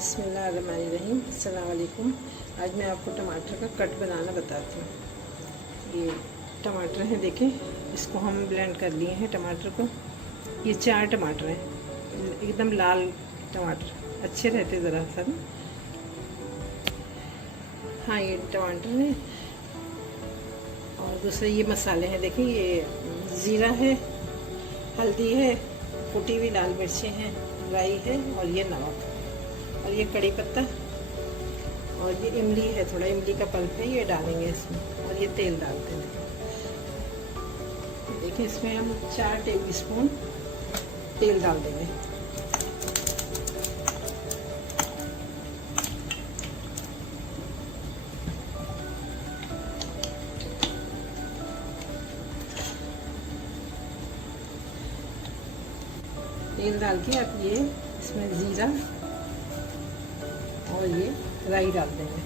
बिस्मिल्लाहिर्रहमानिर्रहीम। अस्सलाम वालेकुम। आज मैं आपको टमाटर का कट बनाना बताती हूँ। ये टमाटर हैं, देखें, इसको हम ब्लेंड कर लिए हैं टमाटर को। ये 4 टमाटर हैं, एकदम लाल टमाटर, अच्छे रहते ज़रा सा ना। हाँ, ये टमाटर हैं। और दूसरे ये मसाले हैं, देखें, ये ज़ीरा है, हल्दी है, कुटी हुई लाल मिर्चें हैं, राई है, और ये नमक, और ये कड़ी पत्ता, और ये इमली है, थोड़ा इमली का पल्प है, ये डालेंगे इसमें। और ये तेल डालते हैं, देखिए इसमें हम 4 टेबल स्पून तेल डाल देंगे। तेल डाल के आप ये इसमें ज़ीरा और ये राई डाल देंगे।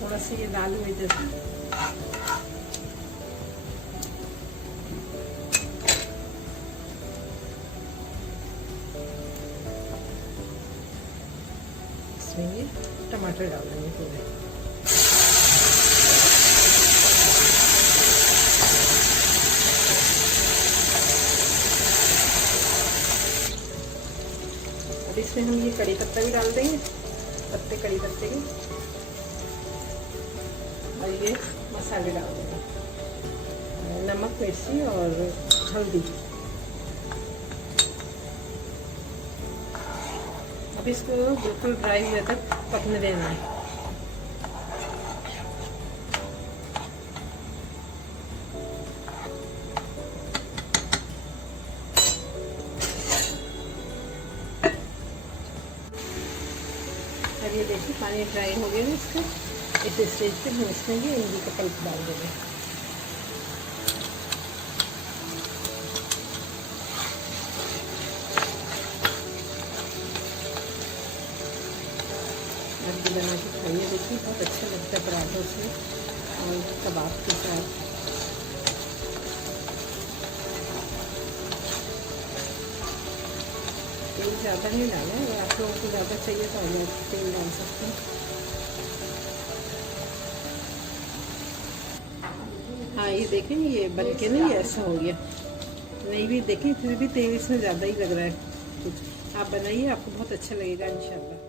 थोड़ा सा ये लाल हुए जैसा, इसमें ये टमाटर डाल देंगे पूरे। अब इसमें हम ये कड़ी पत्ता भी डाल देंगे, पत्ते कड़ी पत्ते के, और ये मसाले डाल देंगे, नमक, मिर्ची और हल्दी। अब इसको बिल्कुल ड्राई होने तक पकने देना है। अब ये देखिए पानी ड्राई हो गया है इसका। इस स्टेज पे हम इसमें ये इमली का पल्प डाल देंगे। आप बना के खाइए, देखिए बहुत अच्छा लगता है पराठों से और कबाब के साथ। तेल ज़्यादा नहीं डाला है, अगर आप लोगों को ज़्यादा चाहिए तो और तेल डाल सकते हैं। हाँ, ये देखें, ये बन के नहीं ऐसा हो गया, नहीं भी देखें, फिर भी तेल इसमें ज़्यादा ही लग रहा है कुछ। आप बनाइए, आपको बहुत अच्छा लगेगा इंशाल्लाह।